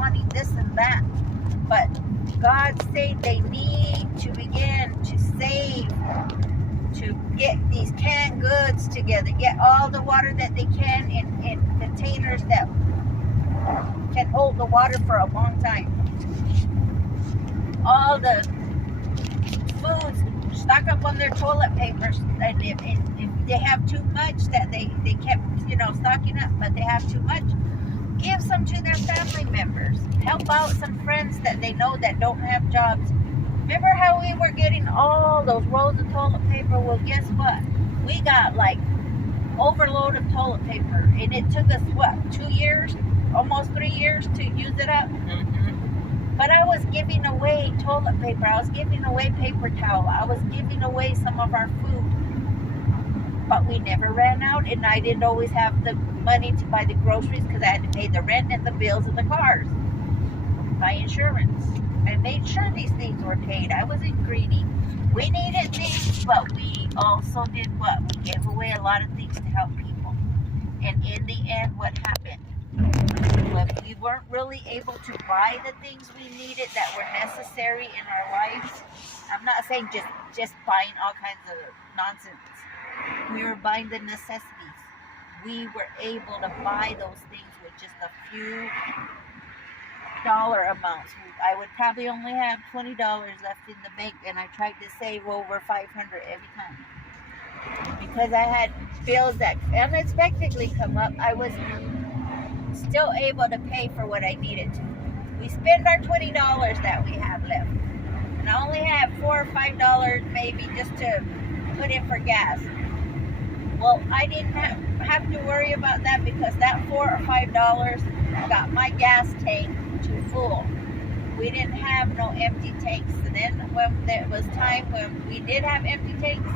wanting this and that. But God said they need to begin to save, to get these canned goods together, get all the water that they can in containers that can hold the water for a long time. All the foods, stock up on their toilet papers, and if they have too much that they kept, stocking up, but they have too much, give some to their family members. Help out some friends that they know that don't have jobs. Remember how we were getting all those rolls of toilet paper? Well, guess what? We got like overload of toilet paper, and it took us, 2 years? Almost 3 years to use it up. But I was giving away toilet paper. I was giving away paper towel. I was giving away some of our food. But we never ran out, and I didn't always have the money to buy the groceries because I had to pay the rent and the bills of the cars, my insurance. I made sure these things were paid. I wasn't greedy. We needed things, but we also did what? We gave away a lot of things to help people. And in the end, what happened? When we weren't really able to buy the things we needed that were necessary in our lives, I'm not saying just buying all kinds of nonsense. We were buying the necessities. We were able to buy those things with just a few dollar amounts. I would probably only have $20 left in the bank, and I tried to save over $500 every time. Because I had bills that unexpectedly come up, I was still able to pay for what I needed to. We spend our $20 that we have left. And I only have $4 or $5 maybe just to put in for gas. Well, I didn't have to worry about that because that $4 or $5 got my gas tank to full. We didn't have no empty tanks. And then when there was time when we did have empty tanks,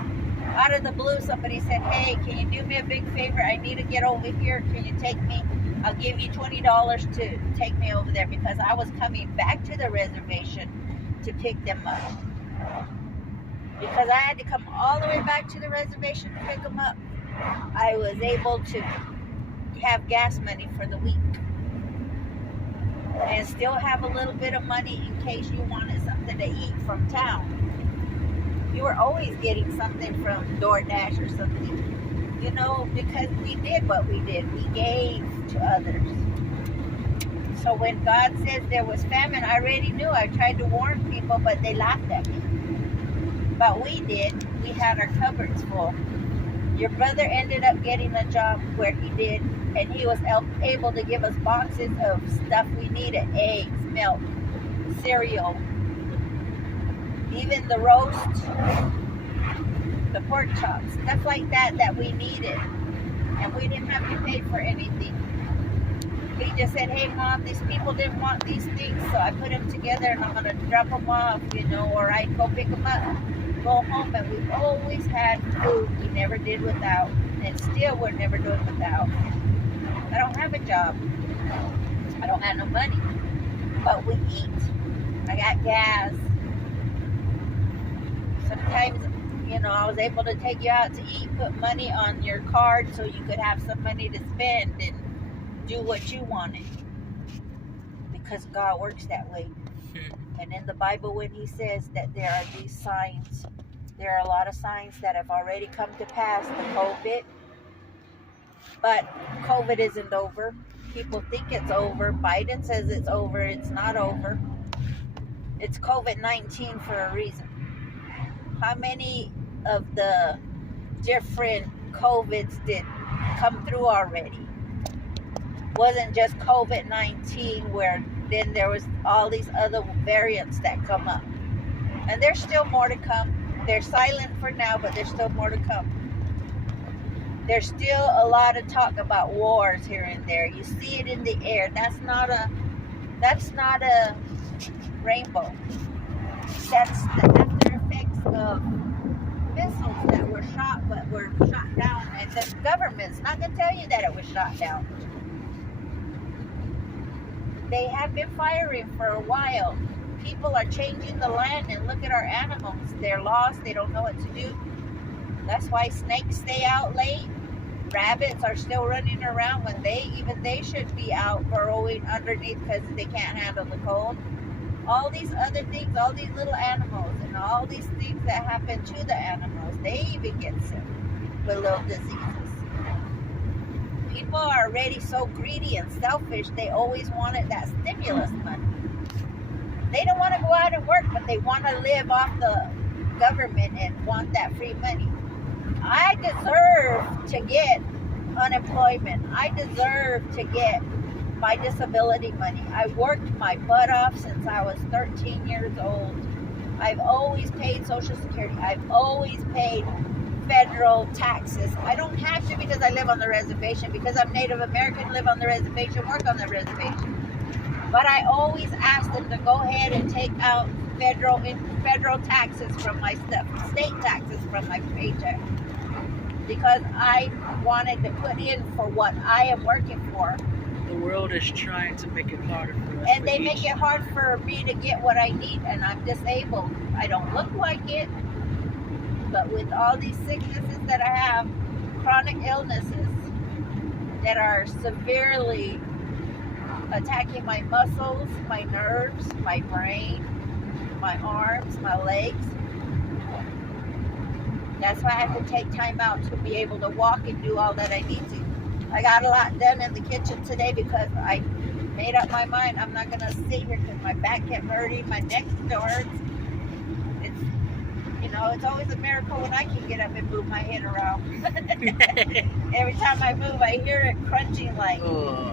out of the blue somebody said, hey, can you do me a big favor? I need to get over here. Can you take me? I'll give you $20 to take me over there, because I was coming back to the reservation to pick them up. Because I had to come all the way back to the reservation to pick them up, I was able to have gas money for the week. And still have a little bit of money in case you wanted something to eat from town. You were always getting something from DoorDash or something. Because we did what we did. We gave to others. So when God says there was famine, I already knew. I tried to warn people, but they laughed at me. But we did. We had our cupboards full. Your brother ended up getting a job where he did, and he was able to give us boxes of stuff we needed. Eggs, milk, cereal, even the roast, the pork chops, stuff like that we needed. And we didn't have to pay for anything. We just said, hey, Mom, these people didn't want these things, so I put them together and I'm going to drop them off, or I'd go pick them up, go home, and we always had food. We never did without, and still we're never doing without. I don't have a job. I don't have no money, but we eat. I got gas. Sometimes, I was able to take you out to eat, put money on your card so you could have some money to spend and do what you wanted. Because God works that way. And in the Bible, when he says that there are these signs, there are a lot of signs that have already come to pass, the COVID. But COVID isn't over. People think it's over. Biden says it's over. It's not over. It's COVID-19 for a reason. How many of the different COVIDs did come through already? Wasn't just COVID-19 where then there was all these other variants that come up. And there's still more to come. They're silent for now, but there's still more to come. There's still a lot of talk about wars here and there. You see it in the air. That's not a rainbow. That's the after effects of missiles that were shot, but were shot down. And the government's not going to tell you that it was shot down. They have been firing for a while. People are changing the land, and look at our animals. They're lost. They don't know what to do. That's why snakes stay out late. rabbits are still running around when they should be out burrowing underneath because they can't handle the cold. All these other things, all these little animals, and all these things that happen to the animals, they even get sick with little diseases. People are already so greedy and selfish, they always wanted that stimulus money. They don't want to go out and work, but they want to live off the government and want that free money. I deserve to get unemployment. I deserve to get my disability money. I worked my butt off since I was 13 years old. I've always paid Social Security. I've always paid federal taxes. I don't have to because I live on the reservation, because I'm Native American, live on the reservation, work on the reservation. But I always ask them to go ahead and take out federal taxes from my stuff, state taxes from my paycheck, because I wanted to put in for what I am working for. The world is trying to make it harder for us. And they make it hard for me to get what I need, and I'm disabled. I don't look like it, but with all these sicknesses that I have, chronic illnesses that are severely attacking my muscles, my nerves, my brain, my arms, my legs. That's why I have to take time out to be able to walk and do all that I need to. I got a lot done in the kitchen today because I made up my mind. I'm not going to sit here because my back kept hurting, my neck still hurts. It's always a miracle when I can get up and move my head around. Every time I move, I hear it crunching, like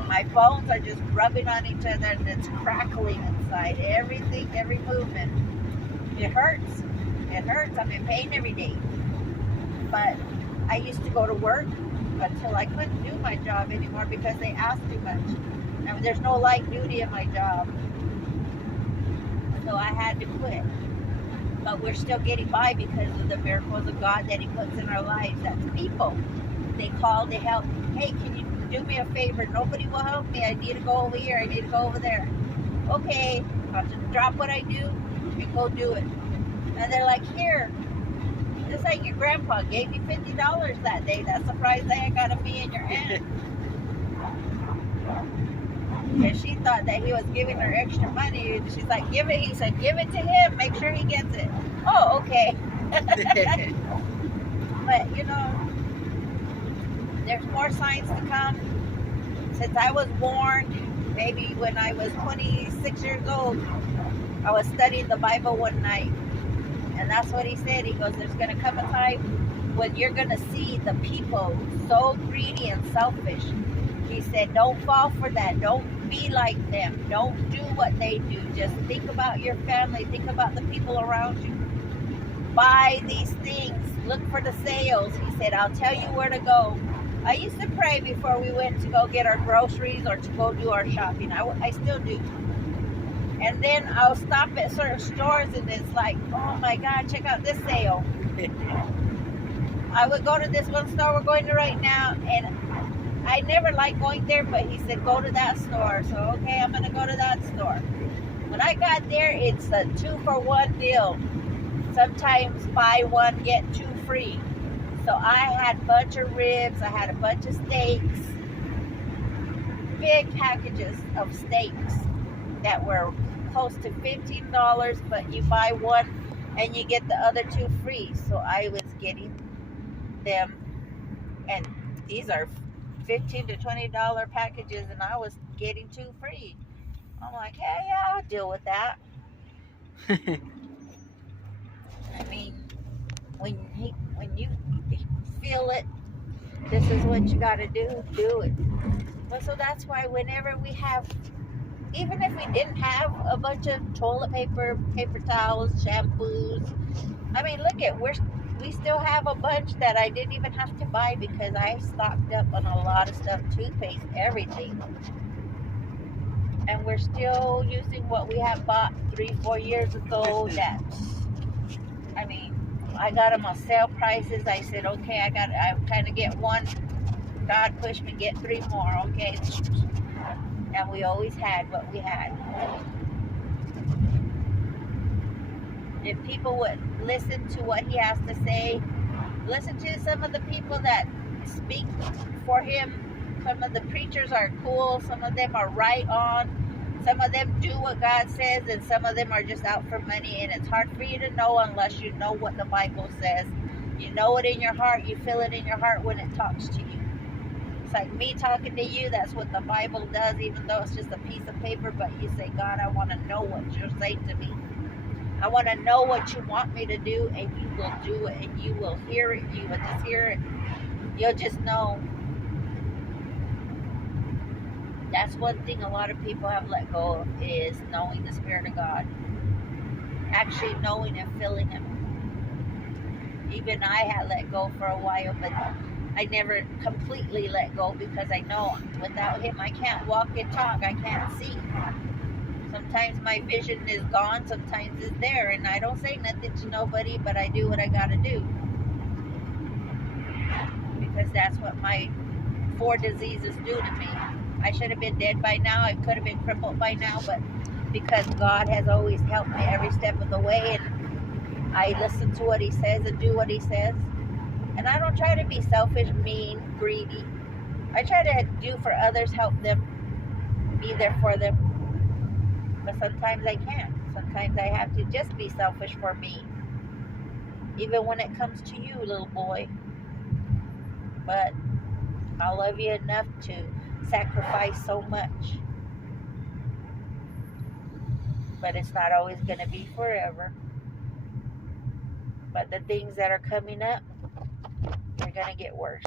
my bones are just rubbing on each other and it's crackling inside. Everything, every movement. It hurts. It hurts. I'm in pain every day. But I used to go to work until I couldn't do my job anymore because they asked too much. I mean, there's no light duty in my job. So I had to quit. But we're still getting by because of the miracles of God that He puts in our lives. That's people. They call to help. Hey, can you do me a favor? Nobody will help me. I need to go over here. I need to go over there. Okay, I'll just drop what I do and go do it. And they're like, here, just like your grandpa gave me $50 that day. That's the price tag got to be in your hand. And she thought that he was giving her extra money. She's like, give it. He said, give it to him. Make sure he gets it. Oh, okay. But, there's more signs to come. Since I was born, maybe when I was 26 years old, I was studying the Bible one night. And that's what he said. He goes, there's going to come a time when you're going to see the people so greedy and selfish. He said, don't fall for that. Don't be like them. Don't do what they do. Just think about your family. Think about the people around you. Buy these things. Look for the sales. He said, I'll tell you where to go. I used to pray before we went to go get our groceries or to go do our shopping. I still do. And then I'll stop at certain stores and it's like, oh my God, check out this sale. I would go to this one store we're going to right now, and I never liked going there, but he said, go to that store. So, okay, I'm going to go to that store. When I got there, it's a 2-for-1 deal. Sometimes buy one, get two free. So I had a bunch of ribs. I had a bunch of steaks. Big packages of steaks that were close to $15, but you buy one and you get the other two free. So I was getting them, and these are $15 to $20 packages, and I was getting two free. I'm like, yeah, I'll deal with that. I mean, when you feel it, this is what you got to do it. Well, so that's why whenever we have, even if we didn't have a bunch of toilet paper, paper towels, shampoos, I mean, look at, we still have a bunch that I didn't even have to buy because I stocked up on a lot of stuff, toothpaste, everything. And we're still using what we have bought 3-4 years ago. I mean, I got them on sale prices. I said, okay, I'm trying to get one. God pushed me, get 3 more, okay? And we always had what we had. If people would listen to what he has to say, listen to some of the people that speak for him. Some of the preachers are cool. Some of them are right on. Some of them do what God says, and some of them are just out for money. And it's hard for you to know unless you know what the Bible says. You know it in your heart. You feel it in your heart when it talks to you. It's like me talking to you. That's what the Bible does, even though it's just a piece of paper. But you say, God, I want to know what you're saying to me. I want to know what you want me to do, and you will do it, and you will hear it. You will just hear it. You'll just know. That's one thing a lot of people have let go of, is knowing the Spirit of God. Actually knowing and feeling Him. Even I had let go for a while, but I never completely let go, because I know without Him I can't walk and talk. I can't see. Sometimes my vision is gone, sometimes it's there, and I don't say nothing to nobody, but I do what I gotta do. Because that's what my 4 diseases do to me. I should have been dead by now. I could have been crippled by now, but because God has always helped me every step of the way, and I listen to what He says and do what He says. And I don't try to be selfish, mean, greedy. I try to do for others, help them, be there for them. But sometimes I can't. Sometimes I have to just be selfish for me. Even when it comes to you, little boy. But I love you enough to sacrifice so much. But it's not always going to be forever. But the things that are coming up, they're going to get worse.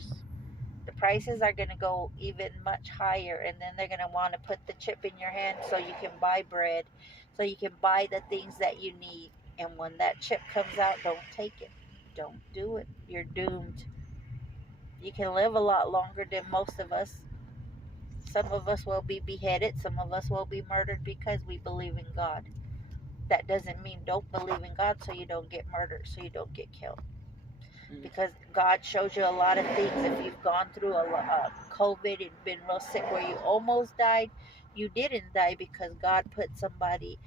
The prices are going to go even much higher, and then they're going to want to put the chip in your hand so you can buy bread, so you can buy the things that you need. And when that chip comes out, don't take it. Don't do it. You're doomed. You can live a lot longer than most of us. Some of us will be beheaded. Some of us will be murdered because we believe in God. That doesn't mean don't believe in God so you don't get murdered, so you don't get killed. Because God shows you a lot of things. If you've gone through a COVID and been real sick where you almost died, you didn't die because God put somebody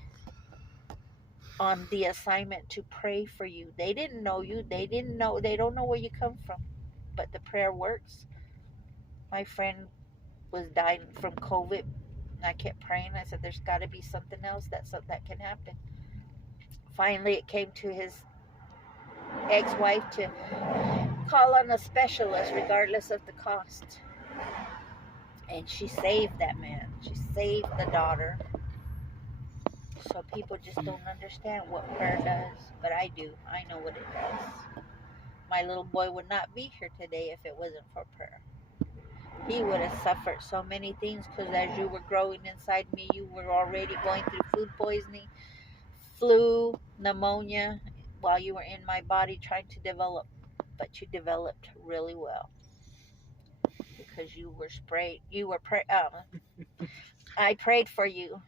on the assignment to pray for you. They didn't know you. They don't know where you come from. But the prayer works. My friend was dying from COVID, and I kept praying. I said, there's got to be something else that can happen. Finally, it came to his ex-wife to call on a specialist regardless of the cost. And she saved that man. She saved the daughter. So people just don't understand what prayer does. But I do. I know what it does. My little boy would not be here today if it wasn't for prayer. He would have suffered so many things, because as you were growing inside me, you were already going through food poisoning, flu, pneumonia, while you were in my body trying to develop. But you developed really well. Because you were sprayed. I prayed for you.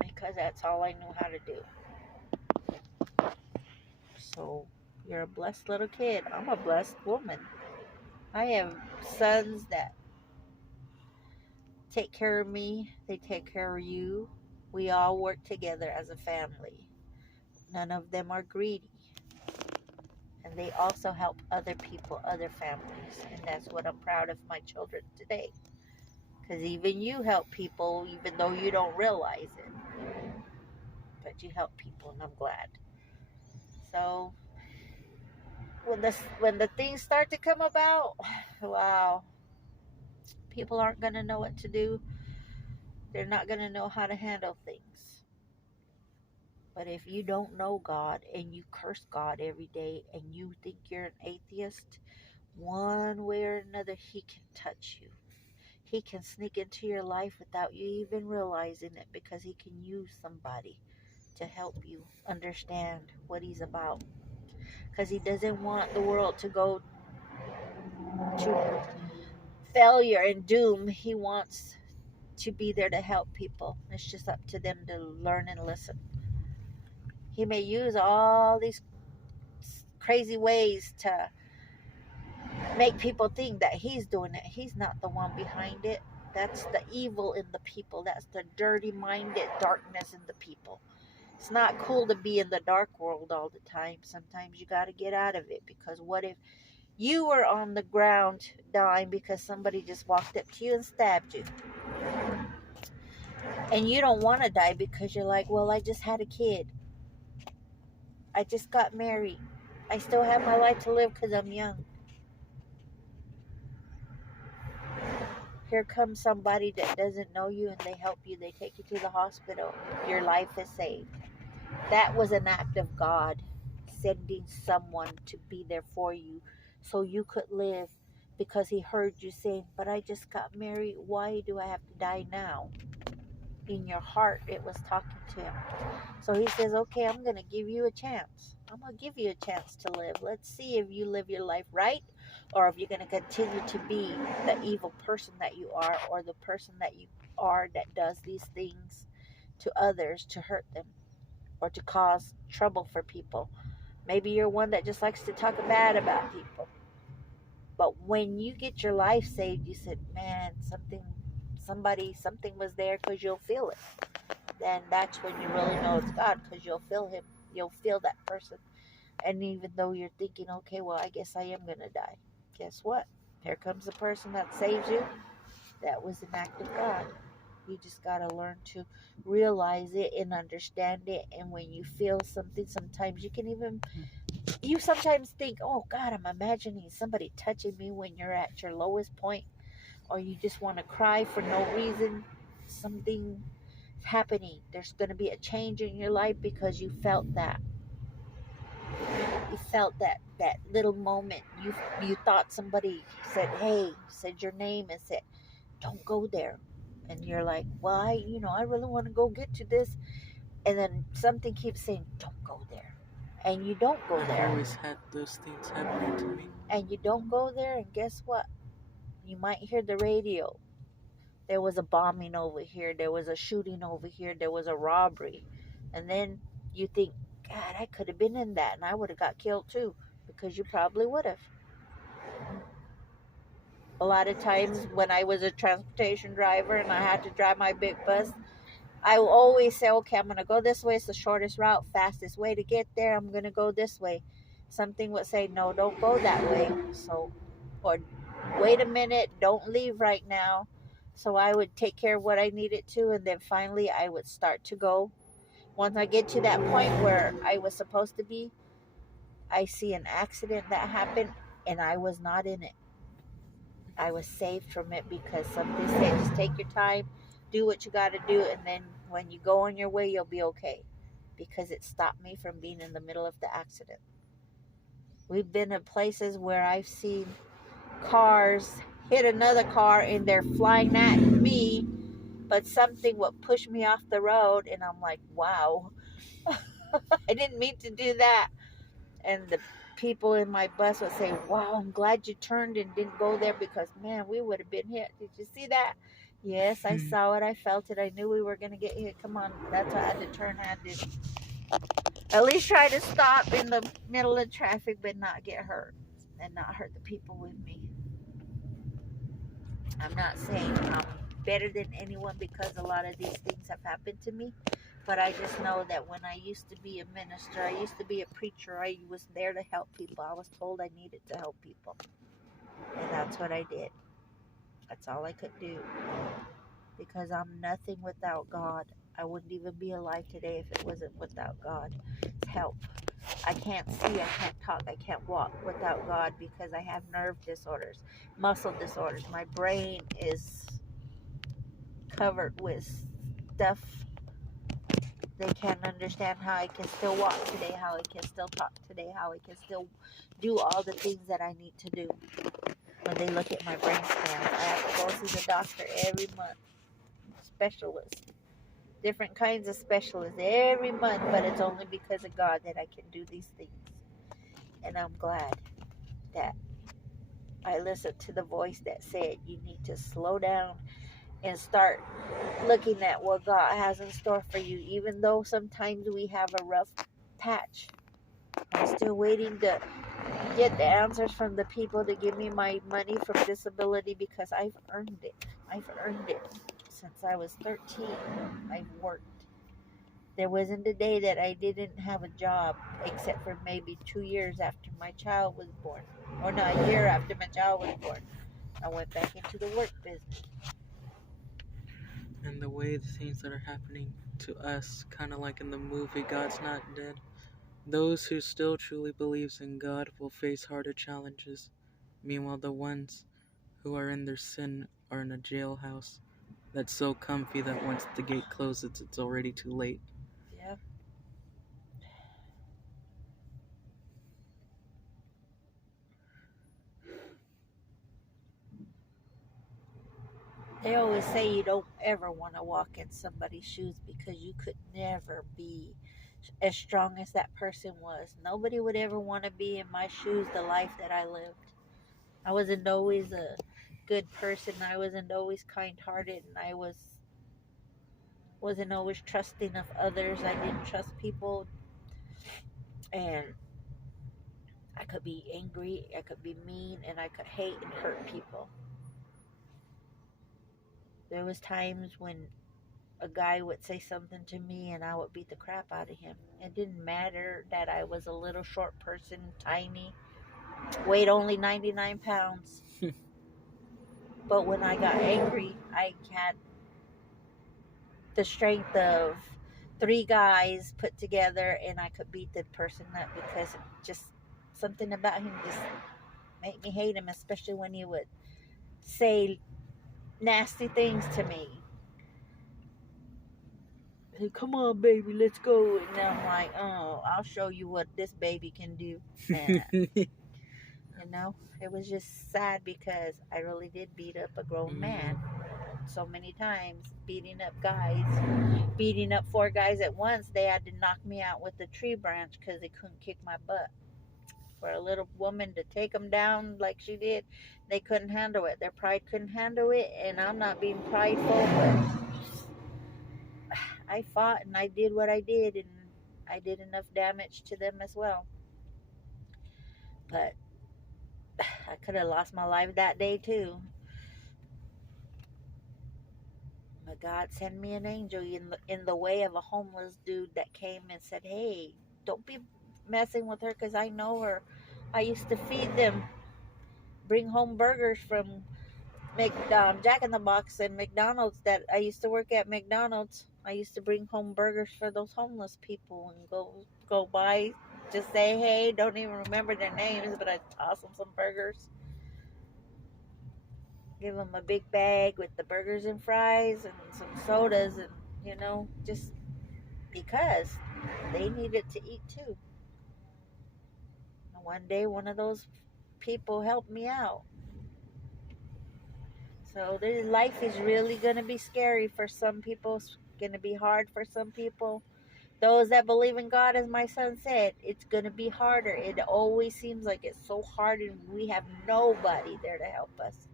Because that's all I knew how to do. So, you're a blessed little kid. I'm a blessed woman. I have sons that take care of me. They take care of you. We all work together as a family. None of them are greedy. And they also help other people, other families. And that's what I'm proud of my children today. Because even you help people, even though you don't realize it. But you help people, and I'm glad. So, when the things start to come about, wow, people aren't going to know what to do. They're not going to know how to handle things. But if you don't know God and you curse God every day and you think you're an atheist, one way or another, He can touch you. He can sneak into your life without you even realizing it, because He can use somebody to help you understand what He's about. Because He doesn't want the world to go to failure and doom. He wants to be there to help people. It's just up to them to learn and listen. He may use all these crazy ways to make people think that He's doing it. He's not the one behind it. That's the evil in the people. That's the dirty-minded darkness in the people. It's not cool to be in the dark world all the time. Sometimes you got to get out of it, because what if You were on the ground dying because somebody just walked up to you and stabbed you. And you don't want to die because you're like, well, I just had a kid. I just got married. I still have my life to live because I'm young. Here comes somebody that doesn't know you and they help you. They take you to the hospital. Your life is saved. That was an act of God sending someone to be there for you so you could live, because he heard you saying, but I just got married. Why do I have to die now? In your heart, it was talking to him. So he says, okay, I'm going to give you a chance. I'm going to give you a chance to live. Let's see if you live your life right, or if you're going to continue to be the evil person that you are, or the person that you are that does these things to others to hurt them or to cause trouble for people. Maybe you're one that just likes to talk bad about people. But when you get your life saved, you said, man, something was there, because you'll feel it. Then that's when you really know it's God, because you'll feel him. You'll feel that person. And even though you're thinking, okay, well, I guess I am going to die. Guess what? Here comes the person that saves you. That was an act of God. You just got to learn to realize it and understand it. And when you feel something, sometimes you sometimes think, oh God, I'm imagining somebody touching me when you're at your lowest point, or you just want to cry for no reason. Something happening. There's going to be a change in your life because you felt that. You felt that little moment. You thought somebody said, hey, said your name and said, don't go there. And you're like, well, I really want to go get to this. And then something keeps saying, don't go there. And you don't go there. I've always had those things happening to me. And you don't go there, and guess what? You might hear the radio. There was a bombing over here. There was a shooting over here. There was a robbery. And then you think, God, I could have been in that and I would have got killed too, because you probably would have. A lot of times when I was a transportation driver and I had to drive my big bus, I will always say, okay, I'm going to go this way. It's the shortest route, fastest way to get there. I'm going to go this way. Something would say, no, don't go that way. So, or wait a minute, don't leave right now. So I would take care of what I needed to, and then finally I would start to go. Once I get to that point where I was supposed to be, I see an accident that happened, and I was not in it. I was saved from it because somebody said, just take your time, do what you got to do, and then when you go on your way, you'll be okay. Because it stopped me from being in the middle of the accident. We've been in places where I've seen cars hit another car and they're flying at me, but something would push me off the road, and I'm like, wow, I didn't mean to do that. And the people in my bus would say, wow, I'm glad you turned and didn't go there, because man, we would have been hit. Did you see that? Yes, I saw it. I felt it. I knew we were going to get hit. Come on. That's why I had to turn. I had to at least try to stop in the middle of traffic, but not get hurt and not hurt the people with me. I'm not saying I'm better than anyone, because a lot of these things have happened to me. But I just know that when I used to be a minister, I used to be a preacher, I was there to help people. I was told I needed to help people. And that's what I did. That's all I could do. Because I'm nothing without God. I wouldn't even be alive today if it wasn't without God's help. I can't see, I can't talk, I can't walk without God, because I have nerve disorders, muscle disorders. My brain is covered with stuff. They can't understand how I can still walk today, how I can still talk today, how I can still do all the things that I need to do. When they look at my brain scans, I have to go see the doctor every month. Specialists. Different kinds of specialists every month, but it's only because of God that I can do these things. And I'm glad that I listened to the voice that said you need to slow down and start looking at what God has in store for you. Even though sometimes we have a rough patch, I'm still waiting to get the answers from the people to give me my money from disability, because I've earned it. I've earned it since I was 13. I've worked. There wasn't a day that I didn't have a job, except for maybe 2 years after my child was born. Or no, a year after my child was born. I went back into the work business. And the way the things that are happening to us, kind of like in the movie God's Not Dead, those who still truly believes in God will face harder challenges. Meanwhile, the ones who are in their sin are in a jailhouse that's so comfy that once the gate closes, it's already too late. Yeah. They always say you don't ever want to walk in somebody's shoes because you could never be as strong as that person was. Nobody would ever want to be in my shoes the life that I lived. I wasn't always a good person. I wasn't always kind-hearted, and I wasn't always trusting of others. I didn't trust people, and I could be angry, I could be mean, and I could hate and hurt people. There was times when a guy would say something to me and I would beat the crap out of him. It didn't matter that I was a little short person, tiny, weighed only 99 pounds. But when I got angry, I had the strength of 3 guys put together, and I could beat the person up because just something about him just made me hate him, especially when he would say nasty things to me. Hey, come on, baby, let's go. And I'm like, oh, I'll show you what this baby can do. And, it was just sad because I really did beat up a grown man so many times, beating up guys, beating up 4 guys at once. They had to knock me out with a tree branch because they couldn't kick my butt. For a little woman to take them down like she did, they couldn't handle it. Their pride couldn't handle it, and I'm not being prideful, but I fought and I did what I did, and I did enough damage to them as well. But I could have lost my life that day too. But God sent me an angel in the way of a homeless dude that came and said, hey, don't be messing with her because I know her. I used to feed them, bring home burgers from Jack in the Box and McDonald's. That I used to work at McDonald's. I used to bring home burgers for those homeless people and go by, just say hey, don't even remember their names, but I toss them some burgers, give them a big bag with the burgers and fries and some sodas, and just because they needed to eat too. And one day one of those people helped me out. So life is really going to be scary for some people. It's going to be hard for some people. Those that believe in God, as my son said, it's going to be harder. It always seems like it's so hard and we have nobody there to help us.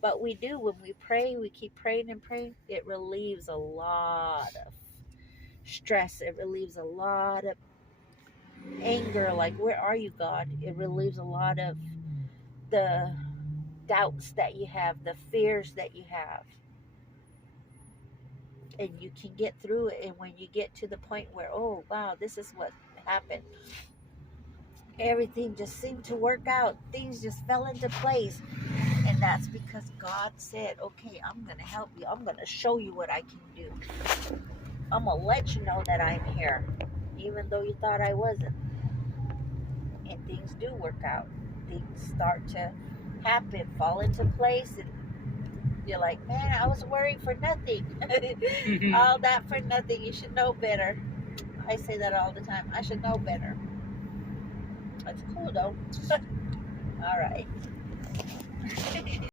But we do. When we pray, we keep praying and praying. It relieves a lot of stress. It relieves a lot of anger. Like, where are you, God? It relieves a lot of the doubts that you have, the fears that you have. And you can get through it. And when you get to the point where, oh, wow, this is what happened, everything just seemed to work out. Things just fell into place. And that's because God said, okay, I'm going to help you. I'm going to show you what I can do. I'm going to let you know that I'm here, even though you thought I wasn't. And things do work out. Things start to happen, fall into place, and you're like, man, I was worried for nothing. All that for nothing. You should know better. I say that all the time. I should know better. That's cool, though. All right.